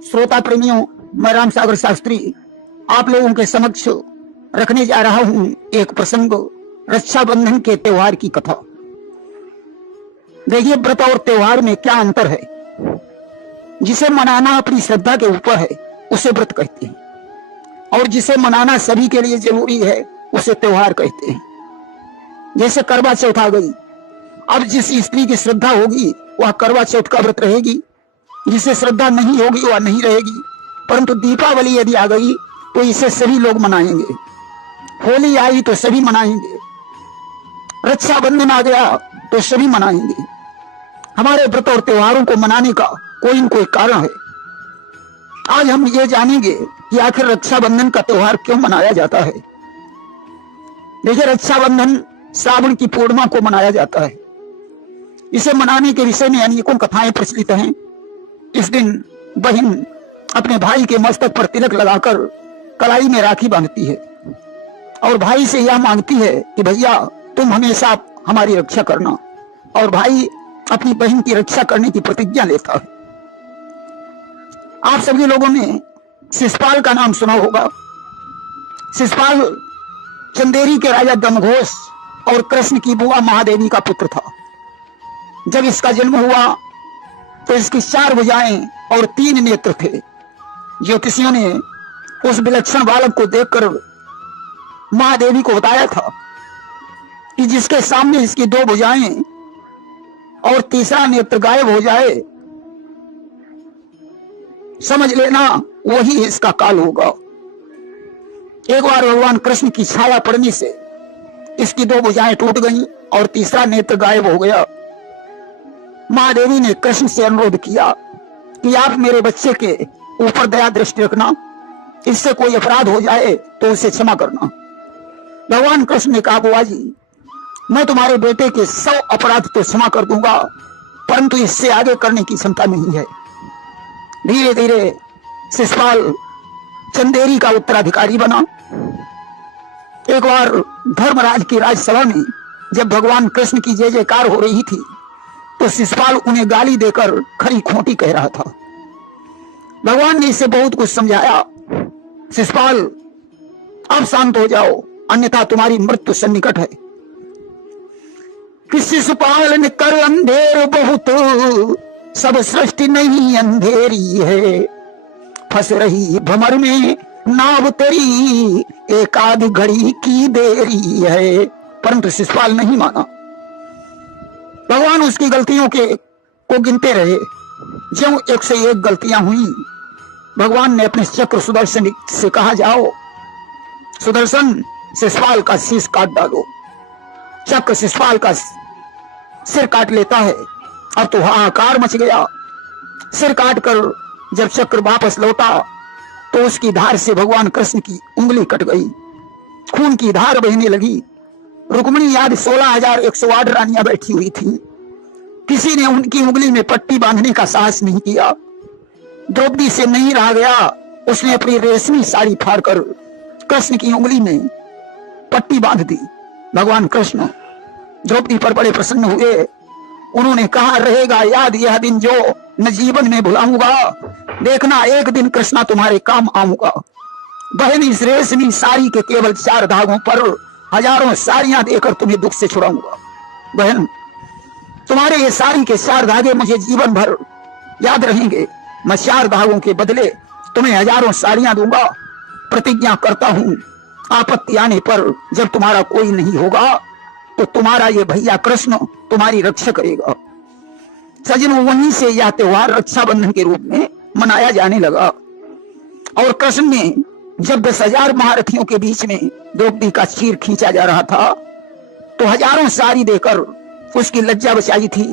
श्रोता प्रेमियों, मैं राम सागर शास्त्री आप लोगों के समक्ष रखने जा रहा हूं एक प्रसंग, रक्षाबंधन के त्योहार की कथा। देखिए, व्रत और त्योहार में क्या अंतर है। जिसे मनाना अपनी श्रद्धा के ऊपर है उसे व्रत कहते हैं, और जिसे मनाना सभी के लिए जरूरी है उसे त्योहार कहते हैं। जैसे करवा चौथ आ गई, अब जिस स्त्री की श्रद्धा होगी वह करवा चौथ का व्रत रहेगी, जिसे श्रद्धा नहीं होगी वह नहीं रहेगी। परंतु दीपावली यदि आ गई तो इसे सभी लोग मनाएंगे, होली आई तो सभी मनाएंगे, रक्षाबंधन आ गया तो सभी मनाएंगे। हमारे व्रत और त्योहारों को मनाने का कोई न कोई कारण है। आज हम ये जानेंगे कि आखिर रक्षाबंधन का त्योहार क्यों मनाया जाता है। देखिए, रक्षाबंधन श्रावण की पूर्णिमा को मनाया जाता है। इसे मनाने के विषय में अनेकों कथाएं प्रचलित हैं। इस दिन बहन अपने भाई के मस्तक पर तिलक लगाकर कलाई में राखी बांधती है और भाई से यह मांगती है कि भैया तुम हमेशा हमारी रक्षा करना, और भाई अपनी बहन की रक्षा करने की प्रतिज्ञा लेता है। आप सभी लोगों ने शिशुपाल का नाम सुना होगा। शिशुपाल चंदेरी के राजा दमघोष और कृष्ण की बुआ महादेवी का पुत्र था। जब इसका जन्म हुआ तो इसकी 4 भुजाएं और 3 नेत्र थे। ज्योतिषियों ने उस विलक्षण बालक को देखकर महादेवी को बताया था कि जिसके सामने इसकी 2 भुजाएं और तीसरा नेत्र गायब हो जाए, समझ लेना वही इसका काल होगा। एक बार भगवान कृष्ण की छाया पड़ने से इसकी 2 भुजाएं टूट गईं और तीसरा नेत्र गायब हो गया। महादेवी ने कृष्ण से अनुरोध किया कि आप मेरे बच्चे के ऊपर दया दृष्टि रखना, इससे कोई अपराध हो जाए तो उसे क्षमा करना। भगवान कृष्ण ने कहा, बुआ जी, मैं तुम्हारे बेटे के 100 अपराध तो क्षमा कर दूंगा, परंतु इससे आगे करने की क्षमता नहीं है। धीरे धीरे शिशुपाल चंदेरी का उत्तराधिकारी बना। एक बार धर्मराज की राजसभा में जब भगवान कृष्ण की जय जयकार हो रही थी तो शिशुपाल उन्हें गाली देकर खरी खोटी कह रहा था। भगवान ने इसे बहुत कुछ समझाया। शिशुपाल, अब शांत हो जाओ, अन्यथा तुम्हारी मृत्यु सन्निकट है। कि शिशुपाल ने कर अंधेर बहुत, सब सृष्टि नहीं अंधेरी है, फंस रही भंवर में नाव तेरी, एक आध घड़ी की देरी है। परंतु शिशुपाल नहीं माना। भगवान उसकी गलतियों को गिनते रहे। ज्यों 101 गलतियां हुई, भगवान ने अपने चक्र सुदर्शन से कहा, जाओ सुदर्शन, शिशुपाल का शीश काट डालो। चक्र शिशुपाल का सिर काट लेता है। अब तो हाहाकार मच गया। सिर काटकर जब चक्र वापस लौटा तो उसकी धार से भगवान कृष्ण की उंगली कट गई, खून की धार बहने लगी। रुक्मिणी आदि 16,108 रानियां बैठी हुई थी। किसी ने उनकी उंगली में पट्टी बांधने का साहस नहीं किया। द्रौपदी से नहीं रहा गया, उसने अपनी रेशमी साड़ी फाड़कर कृष्ण की उंगली में पट्टी बांध दी। भगवान कृष्ण द्रौपदी पर बड़े प्रसन्न हुए। उन्होंने कहा, रहेगा याद यह दिन जो न जीवन में भुलाऊंगा, देखना एक दिन कृष्णा तुम्हारे काम आऊंगा। बहन, इस रेशमी साड़ी के केवल 4 धागों पर हजारों साड़ियां देकर तुम्हें दुख से छुड़ाऊंगा। बहन, तुम्हारे ये साड़ी के 4 धागे मुझे जीवन भर याद रहेंगे। मैं 4 धागों के बदले तुम्हें हजारों साड़ियां दूंगा। प्रतिज्ञा करता हूं, आपत्ति आने पर जब तुम्हारा कोई नहीं होगा तो तुम्हारा ये भैया कृष्ण तुम्हारी रक्षा करेगा। सजनों, वहीं से यह त्योहार रक्षाबंधन के रूप में मनाया जाने लगा। और कृष्ण ने जब 10,000 महारथियों के बीच में द्रौपदी का चीर खींचा जा रहा था तो हजारों साड़ी देकर उसकी लज्जा बचाई थी।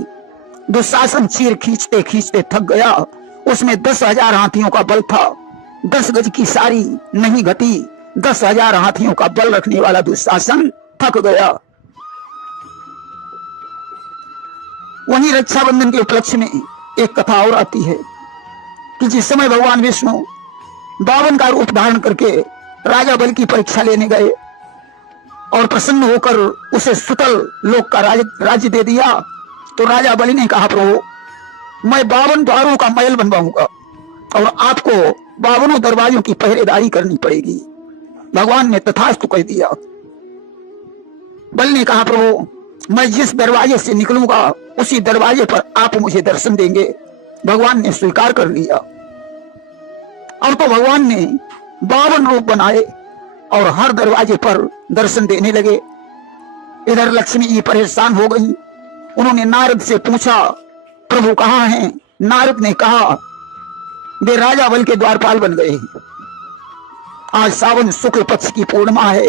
दुशासन चीर खींचते खींचते थक गया। उसमें 10,000 हाथियों का बल था। 10 गज की साड़ी नहीं घटी। 10,000 हाथियों का बल रखने वाला दुशासन थक गया। वहीं रक्षाबंधन के उपलक्ष्य में एक कथा और आती है कि जिस समय भगवान विष्णु 52 का रूप धारण करके राजा बलि की परीक्षा लेने गए और प्रसन्न होकर उसे सुतल लोक का राज्य दे दिया, तो राजा बलि ने कहा, प्रभु, मैं 52 द्वारों का महल बनवाऊंगा और आपको 52 दरवाजों की पहरेदारी करनी पड़ेगी। भगवान ने तथास्तु कह दिया। बल ने कहा प्रभु मैं जिस दरवाजे से निकलूंगा उसी दरवाजे पर आप मुझे दर्शन देंगे। भगवान ने स्वीकार कर लिया और तो भगवान ने 52 रूप बनाए और हर दरवाजे पर दर्शन देने लगे। इधर लक्ष्मी जी परेशान हो गई। उन्होंने नारद से पूछा प्रभु कहाँ हैं? नारद ने कहा वे राजा बल के द्वारपाल बन गए। आज सावन शुक्ल पक्ष की पूर्णिमा है।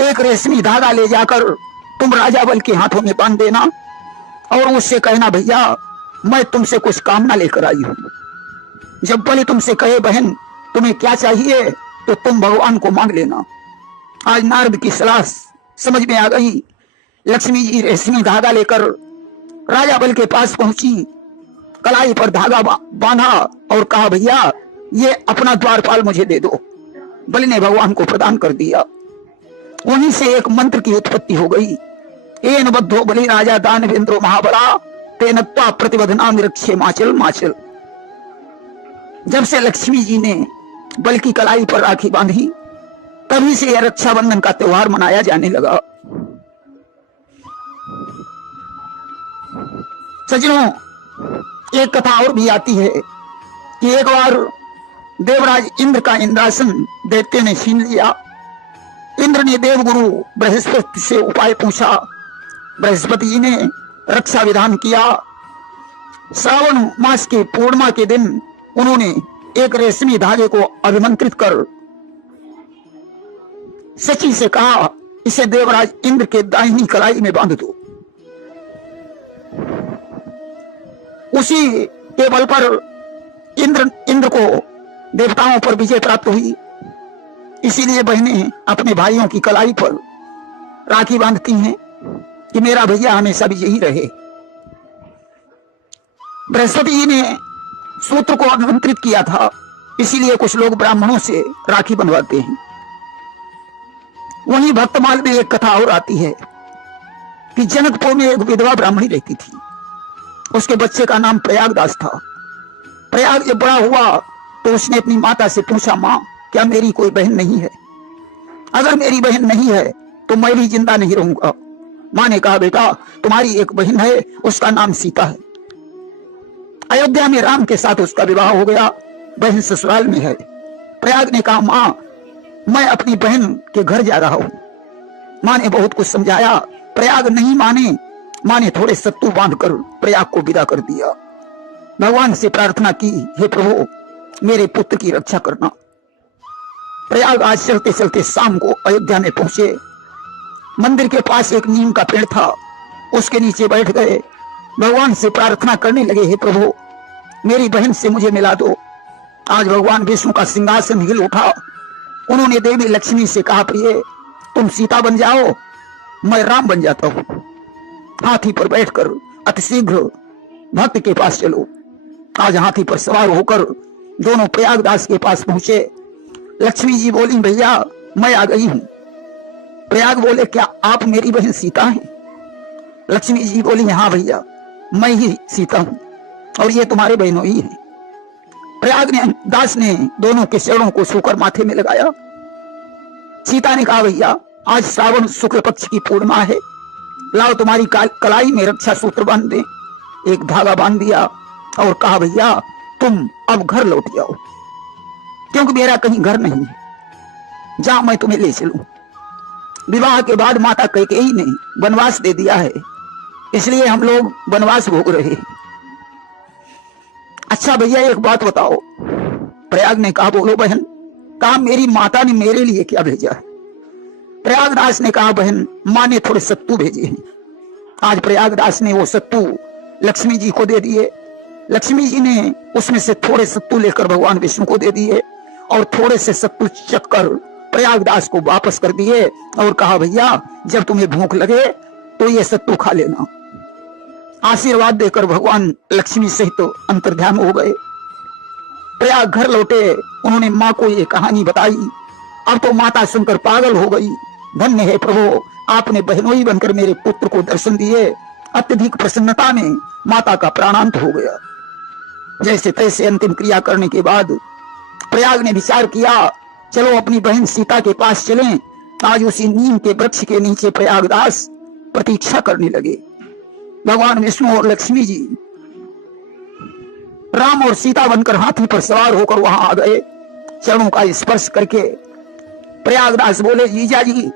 एक रेशमी धागा ले जाकर तुम राजा बल के हाथों में बांध देना और उससे कहना भैया मैं तुमसे कुछ कामना लेकर आई हूं। जब बल तुमसे कहे बहन तुम्हें क्या चाहिए तो तुम भगवान को मांग लेना। आज नारद की सलाह समझ में आ गई। लक्ष्मी जी रेशमी धागा लेकर राजा बल के पास पहुंची, कलाई पर धागा बांधा और कहा भैया ये अपना द्वारपाल मुझे दे दो। बलि ने भगवान को प्रदान कर दिया। वहीं से एक मंत्र की उत्पत्ति हो गई। एन बद्धो बलि राजा दानवेंद्रो महाबला तेनत्वा प्रतिबधना निरक्षे माचल माचल। जब से लक्ष्मी जी ने बल की कलाई पर राखी बांधी तभी से यह रक्षाबंधन का त्योहार मनाया जाने लगा। सज्जनों एक कथा और भी आती है कि एक बार देवराज इंद्र का इंद्रासन दैत्य ने छीन लिया। इंद्र ने देवगुरु बृहस्पति से उपाय पूछा। बृहस्पति जी ने रक्षा विधान किया। श्रावण मास के पूर्णिमा के दिन उन्होंने एक रेशमी धागे को अभिमंत्रित कर सची से कहा इसे देवराज इंद्र के दाहिनी कलाई में बांध दो। उसी के बल पर इंद्र को देवताओं पर विजय प्राप्त हुई। इसीलिए बहनें अपने भाइयों की कलाई पर राखी बांधती हैं कि मेरा भैया हमेशा विजयी रहे। बृहस्पति जी ने सूत्र को आमंत्रित किया था, इसीलिए कुछ लोग ब्राह्मणों से राखी बनवाते हैं। वहीं भक्तमाल में एक कथा और आती है कि जनकपुर में एक विधवा ब्राह्मणी रहती थी। उसके बच्चे का नाम प्रयागदास था। प्रयाग जब बड़ा हुआ तो उसने अपनी माता से पूछा माँ क्या मेरी कोई बहन नहीं है? अगर मेरी बहन नहीं है तो मैं भी जिंदा नहीं रहूंगा। माँ ने कहा बेटा तुम्हारी एक बहन है, उसका नाम सीता है। अयोध्या में राम के साथ उसका विवाह हो गया, बहन ससुराल में है। प्रयाग ने कहा माँ मैं अपनी बहन के घर जा रहा हूं। माँ ने बहुत कुछ समझाया, प्रयाग नहीं माने। माँ ने थोड़े सत्तू बांधकर प्रयाग को विदा कर दिया। भगवान से प्रार्थना की हे प्रभु मेरे पुत्र की रक्षा करना। प्रयाग आज चलते चलते शाम को अयोध्या में पहुंचे। मंदिर के पास एक नीम का पेड़ था, उसके नीचे बैठ गए। भगवान से प्रार्थना करने लगे हे प्रभु मेरी बहन से मुझे मिला दो। आज भगवान विष्णु का सिंहासन हिल उठा। उन्होंने देवी लक्ष्मी से कहा प्रिय तुम सीता बन जाओ, मैं राम बन जाता हूं। हाथी पर बैठकर अतिशीघ्र भक्त के पास चलो। आज हाथी पर सवार होकर दोनों प्रयागदास के पास पहुंचे। लक्ष्मी जी बोली भैया मैं आ गई हूं। प्रयाग बोले क्या आप मेरी बहन सीता हैं? लक्ष्मी जी बोली हाँ भैया मैं ही सीता हूं और ये तुम्हारे बहनों ही हैं। प्रयागदास ने दोनों के चरणों को छूकर माथे में लगाया। सीता ने कहा भैया आज श्रावण शुक्ल पक्ष की पूर्णिमा है, लाओ तुम्हारी कलाई में रक्षा सूत्र बांध दे। एक धागा बांध दिया और कहा भैया तुम अब घर लौट जाओ क्योंकि मेरा कहीं घर नहीं है, जाओ मैं तुम्हें ले चलूं। विवाह के बाद माता कैकेयी ने वनवास दे दिया है, इसलिए हम लोग वनवास भोग रहे हैं। अच्छा भैया एक बात बताओ। प्रयाग ने कहा बोलो बहन। कहा मेरी माता ने मेरे लिए क्या भेजा है? प्रयागदास ने कहा बहन माँ ने थोड़े सत्तू भेजे हैं। आज प्रयागदास ने वो सत्तू लक्ष्मी जी को दे दिए। लक्ष्मी जी ने उसमें से थोड़े सत्तू लेकर भगवान विष्णु को दे दिए और थोड़े से सत्तू चखकर प्रयागदास को वापस कर दिए और कहा भैया जब तुम्हें भूख लगे तो ये सत्तू खा लेना। आशीर्वाद देकर भगवान लक्ष्मी सहित तो अंतर्ध्यान हो गए। प्रयाग घर लौटे। उन्होंने माँ को ये कहानी बताई। अब तो माता सुनकर पागल हो गई। धन्य है प्रभु आपने बहनोई बनकर मेरे पुत्र को दर्शन दिए। अत्यधिक प्रसन्नता में माता का प्राणांत हो गया। जैसे तैसे अंतिम क्रिया करने के बाद प्रयाग ने विचार किया, चलो अपनी बहन सीता के पास चलें। आज उसी नीम के वृक्ष के नीचे प्रयागदास प्रतीक्षा करने लगे। भगवान विष्णु और लक्ष्मी जी राम और सीता बनकर हाथी पर सवार होकर वहां आ गए। चरणों का स्पर्श करके प्रयागदास बोले, जीजा जी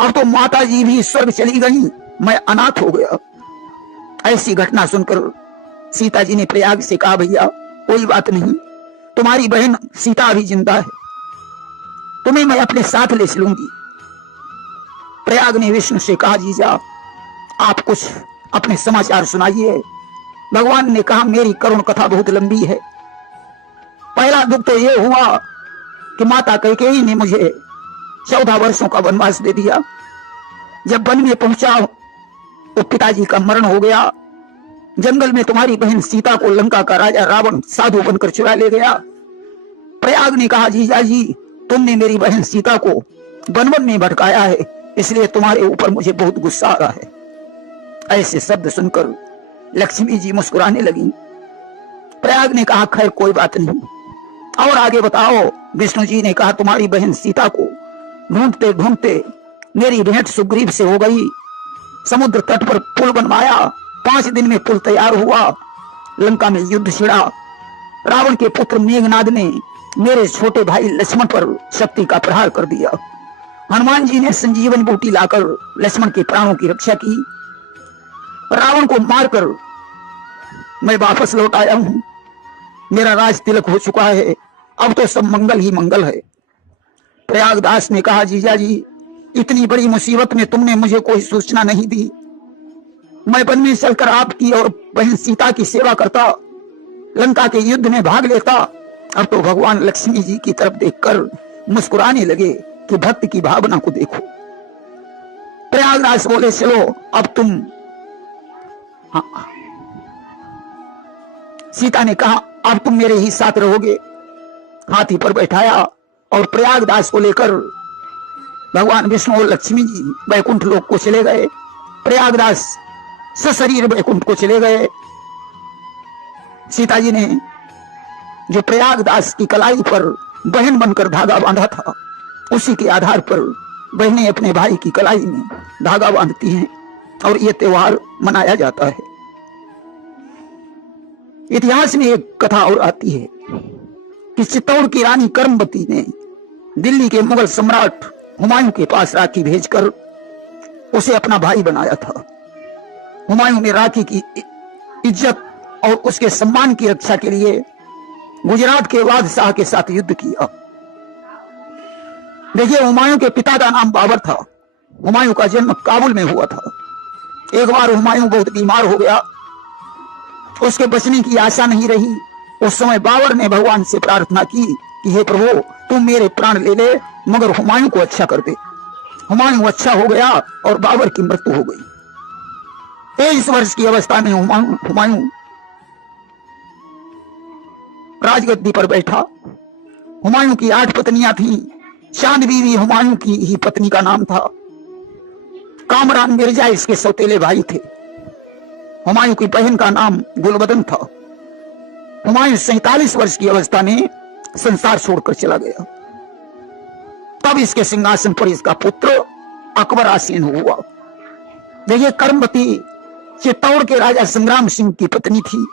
अब तो माता जी भी स्वर्ग चली गई, मैं अनाथ हो गया। ऐसी घटना सुनकर सीता जी ने प्रयाग से कहा, भैया कोई बात नहीं, तुम्हारी बहन सीता अभी जिंदा है, तुम्हें मैं अपने साथ ले चलूंगी। प्रयाग ने विष्णु से कहा, जीजा आप कुछ अपने समाचार सुनाइए। भगवान ने कहा, मेरी करुण कथा बहुत लंबी है। पहला दुख तो यह हुआ कि माता कैकेयी ने मुझे 14 वर्षों का वनवास दे दिया। जब वन में पहुंचा तो पिताजी का मरण हो गया। जंगल में तुम्हारी बहन सीता को लंका का राजा रावण साधु बनकर चुरा ले गया। प्रयाग ने कहा, जीजा जी तुमने मेरी बहन सीता को वन वन में भटकाया है, इसलिए तुम्हारे ऊपर मुझे बहुत गुस्सा आ रहा है। ऐसे शब्द सुनकर लक्ष्मी जी मुस्कुराने लगी। प्रयाग ने कहा, खैर कोई बात नहीं, और आगे बताओ। विष्णु जी ने कहा, तुम्हारी बहन सीता को ढूंढते ढूंढते मेरी भेंट सुग्रीव से हो गई। समुद्र तट पर पुल बनवाया, 5 दिन में पुल तैयार हुआ। लंका में युद्ध छिड़ा। रावण के पुत्र मेघनाद ने मेरे छोटे भाई लक्ष्मण पर शक्ति का प्रहार कर दिया। हनुमान जी ने संजीवन बूटी लाकर लक्ष्मण के प्राणों की रक्षा की। रावण को मारकर मैं वापस लौट आया हूं। मेरा राज तिलक हो चुका है, अब तो सब मंगल ही मंगल है। प्रयागदास ने कहा, जीजा जी इतनी बड़ी मुसीबत में तुमने मुझे कोई सूचना नहीं दी। मैं वन में चलकर आपकी और बहन सीता की सेवा करता, लंका के युद्ध में भाग लेता। अब तो भगवान लक्ष्मी जी की तरफ देखकर मुस्कुराने लगे कि भक्त की भावना को देखो। प्रयागराज बोले, चलो अब तुम। हाँ। सीता ने कहा, अब तुम मेरे ही साथ रहोगे। हाथी पर बैठाया और प्रयागदास को लेकर भगवान विष्णु और लक्ष्मी जी वैकुंठ लोक को चले गए। प्रयागदास सशरीर वैकुंठ को चले गए। सीता जी ने जो प्रयागदास की कलाई पर बहन बनकर धागा बांधा था, उसी के आधार पर बहनें अपने भाई की कलाई में धागा बांधती हैं और यह त्योहार मनाया जाता है। इतिहास में एक कथा और आती है कि चित्तौड़ की रानी कर्मवती ने दिल्ली के मुगल सम्राट हुमायूं के पास राखी भेजकर उसे अपना भाई बनाया था। हुमायूं ने राखी की इज्जत और उसके सम्मान की रक्षा के लिए गुजरात के बादशाह के साथ युद्ध किया। देखिए, हुमायूं के पिता का नाम बाबर था। हुमायूं का जन्म काबुल में हुआ था। एक बार हुमायूं बहुत बीमार हो गया, उसके बचने की आशा नहीं रही। उस समय बाबर ने भगवान से प्रार्थना की कि हे प्रभु, तुम मेरे प्राण ले ले मगर हुमायूं को अच्छा कर दे। हुमायूं अच्छा हो गया और बाबर की मृत्यु हो गई। 23 वर्ष की अवस्था में हुमायूं राजगद्दी पर बैठा। हुमायूं की 8 पत्नियां थीं। चांद बीवी हुमायूं की ही पत्नी का नाम था। कामरान मिर्जा इसके सौतेले भाई थे। हुमायूं की बहन का नाम गुलबदन था। हुमायूं 47 वर्ष की अवस्था में संसार छोड़कर चला गया। तब इसके सिंहासन पर इसका पुत्र अकबर आसीन हुआ। देखिए, कर्मवती चित्तौड़ के राजा संग्राम सिंह की पत्नी थी।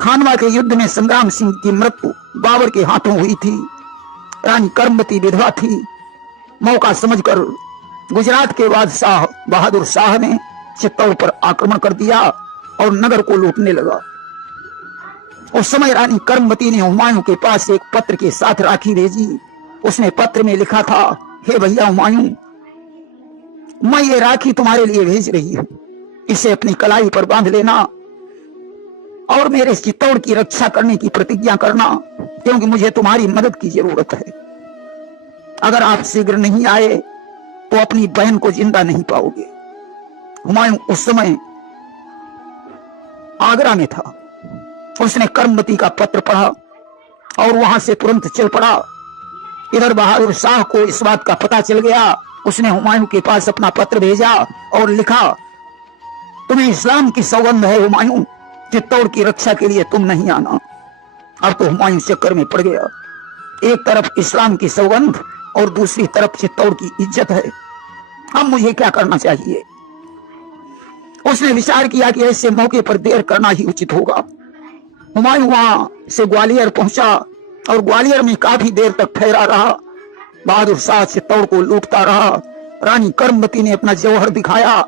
खानवा के युद्ध में संग्राम सिंह की मृत्यु बाबर के हाथों हुई थी। रानी कर्मवती विधवा थी। मौका समझकर गुजरात के बादशाह बहादुर शाह ने चित्तौड़ पर आक्रमण कर दिया और नगर को लूटने लगा। उस समय रानी कर्मवती ने हुमायूं के पास एक पत्र के साथ राखी भेजी। उसने पत्र में लिखा था, हे भैया हुमायूं, मैं ये राखी तुम्हारे लिए भेज रही हूं। इसे अपनी कलाई पर बांध लेना और मेरे चित्तौड़ की रक्षा करने की प्रतिज्ञा करना, क्योंकि मुझे तुम्हारी मदद की जरूरत है। अगर आप शीघ्र नहीं आए तो अपनी बहन को जिंदा नहीं पाओगे। हुमायूं उस समय आगरा में था। उसने कर्मवती का पत्र पढ़ा और वहां से तुरंत चल पड़ा। इधर बहादुर शाह को इस बात का पता चल गया। उसने हुमायूं के पास अपना पत्र भेजा और लिखा, तुम्हें इस्लाम की सौगंध है हुमायूं, चित्तौड़ की रक्षा के लिए तुम नहीं आना। अब तो हुमायूं चक्कर में पड़ गया। एक तरफ इस्लाम की सौगंध और दूसरी तरफ चित्तौड़ की इज्जत है। अब मुझे क्या करना चाहिए? उसने विचार किया कि ऐसे मौके पर देर करना ही उचित होगा। हुमायूं वहां से ग्वालियर पहुंचा और ग्वालियर में काफी देर तक ठहरा रहा। बहादुर शाह चित्तौड़ को लूटता रहा। रानी कर्मवती ने अपना जौहर दिखाया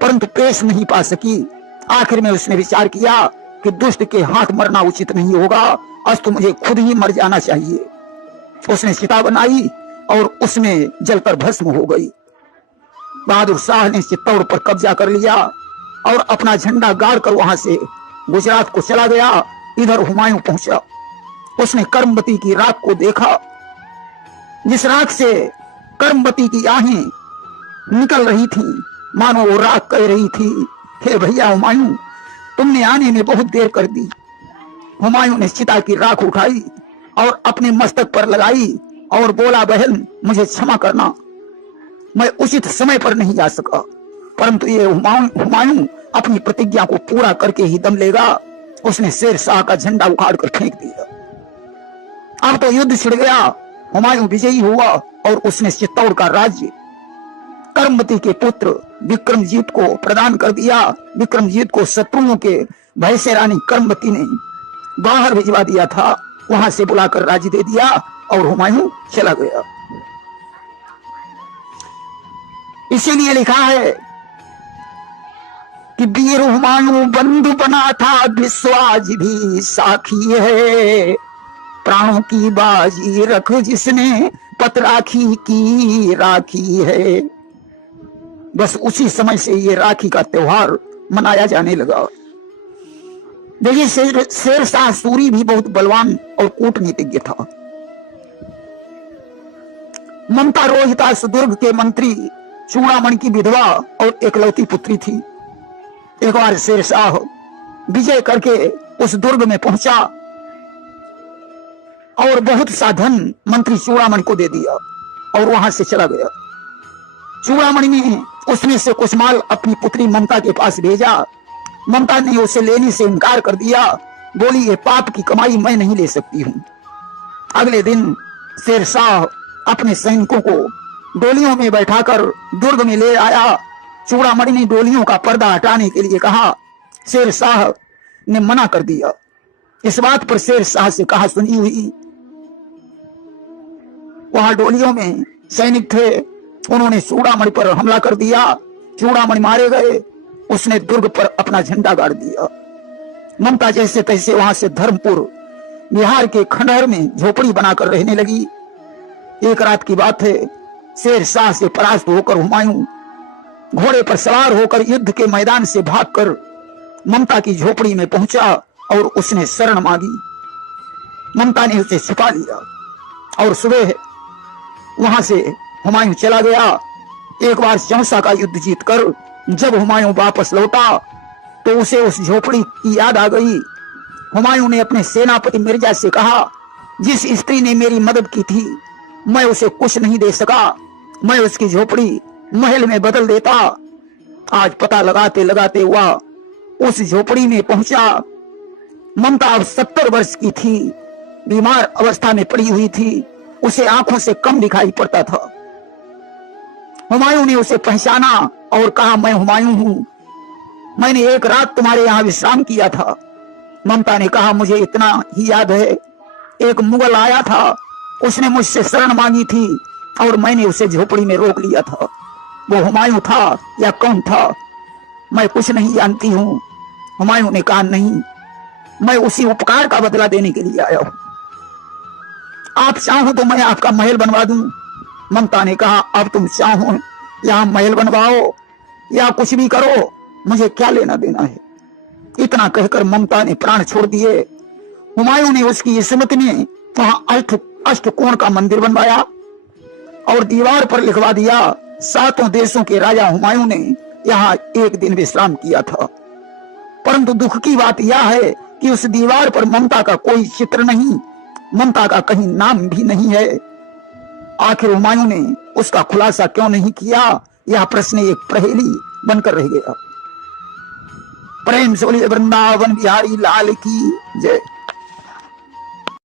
परंतु पेश नहीं पा सकी। आखिर में उसने विचार किया कि दुष्ट के हाथ मरना उचित नहीं होगा, आज तो मुझे खुद ही मर जाना चाहिए। उसने चिता बनाई और उसमें जलकर भस्म हो गई। बहादुर शाह ने चित्तौड़ पर कब्जा कर लिया और अपना झंडा गाड़ कर वहां से गुजरात को चला गया। इधर हुमायूं पहुंचा। उसने कर्मवती की राख को देखा, जिस राख से कर्मवती की आहें निकल रही थीं, मानो वो राख कह रही थी, हे भैया हुमायूं, तुमने आने में बहुत देर कर दी। हुमायूं ने चिता की राख उठाई और अपने मस्तक पर लगाई और बोला, बहन मुझे क्षमा करना, मैं उचित समय पर नहीं आ सका, परंतु ये हुमायूं अपनी प्रतिज्ञा को पूरा करके ही दम लेगा। उसने शेर शाह का झंडा उखाड़ कर फेंक दिया। अब तो युद्ध छिड़ गया। हुमायूं विजयी हुआ और उसने चित्तौड़ का राज्य कर्मवती के पुत्र विक्रमजीत को प्रदान कर दिया। विक्रमजीत को शत्रुओं के भय से रानी कर्मवती ने बाहर भिजवा दिया था, वहां से बुलाकर राज्य दे दिया और हुमायूं चला गया। इसीलिए लिखा है कि वीर हुमायूं बंधु बना था, विश्वास भी साखी है, प्राणों की बाजी रख जिसने पतराखी की राखी है। बस उसी समय से ये राखी का त्योहार मनाया जाने लगा। देखिए, शेर शाह सूरी भी बहुत बलवान और कूटनीतिज्ञ था। ममता रोहितास दुर्ग के मंत्री चूड़ामणि की विधवा और एकलौती पुत्री थी। एक बार शेर शाह विजय करके उस दुर्ग में पहुंचा और बहुत सा धन मंत्री चूड़ामणि को दे दिया और वहां से चला गया। चूड़ामणि ने उसमें से कुछ माल अपनी पुत्री ममता के पास भेजा। ममता ने उसे लेने से इनकार कर दिया, बोली ये पाप की कमाई मैं नहीं ले सकती हूं। अगले दिन शेर शाह अपने सैनिकों को डोलियों में बैठाकर दुर्ग में ले आया। चूड़ामणि ने डोलियों का पर्दा हटाने के लिए कहा, शेर शाह ने मना कर दिया। इस बात पर शेर शाह से कहा सुनी हुई। वहां डोलियों में सैनिक थे, उन्होंने चूड़ामणि पर हमला कर दिया। चूड़ामणि मारे गए। उसने दुर्ग पर अपना झंडा गाड़ दिया। ममता जैसे तैसे वहां से धर्मपुर बिहार के खंडहर में झोपड़ी बनाकर रहने लगी। एक रात की बात है, शेर शाह से परास्त होकर हुमायूं घोड़े पर सवार होकर युद्ध के मैदान से भागकर ममता की झोपड़ी में पहुंचा और उसने शरण मांगी। ममता ने उसे छिपा लिया और सुबह वहां से हुमायूं चला गया। एक बार चौसा का युद्ध जीतकर जब हुमायूं वापस लौटा तो उसे उस झोपड़ी की याद आ गई। हुमायूं ने अपने सेनापति मिर्जा से कहा, जिस स्त्री ने मेरी मदद की थी मैं उसे कुछ नहीं दे सका, मैं उसकी झोपड़ी महल में बदल देता। आज पता लगाते लगाते वह उस झोपड़ी में पहुंचा। ममता अब 70 वर्ष की थी, बीमार अवस्था में पड़ी हुई थी, उसे आंखों से कम दिखाई पड़ता था। हुमायूं ने उसे पहचाना और कहा, मैं हुमायूं हूं, मैंने एक रात तुम्हारे यहां विश्राम किया था। ममता ने कहा, मुझे इतना ही याद है, एक मुगल आया था, उसने मुझसे शरण मांगी थी और मैंने उसे झोपड़ी में रोक लिया था। वो हुमायूं था या कौन था मैं कुछ नहीं जानती हूं। हुमायूं ने कहा, नहीं, मैं उसी उपकार का बदला देने के लिए आया हूं। आप चाहो तो मैं आपका महल बनवा दूं। ममता ने कहा, अब तुम चाहो यहां महल बनवाओ या कुछ भी करो, मुझे क्या लेना देना है। इतना कहकर ममता ने प्राण छोड़ दिए। हुमायूं ने उसकी स्मृति में वहां अष्टकोण का मंदिर बनवाया और दीवार पर लिखवा दिया, 7 देशों के राजा हुमायूं ने यहाँ एक दिन विश्राम किया था। परंतु दुख की बात यह है कि उस दीवार पर ममता का कोई चित्र नहीं, ममता का कहीं नाम भी नहीं है। आखिर हुमायूं ने उसका खुलासा क्यों नहीं किया, यह प्रश्न एक पहेली बनकर रह गया। प्रेम से बोलिए वृंदावन बिहारी लाल की जय।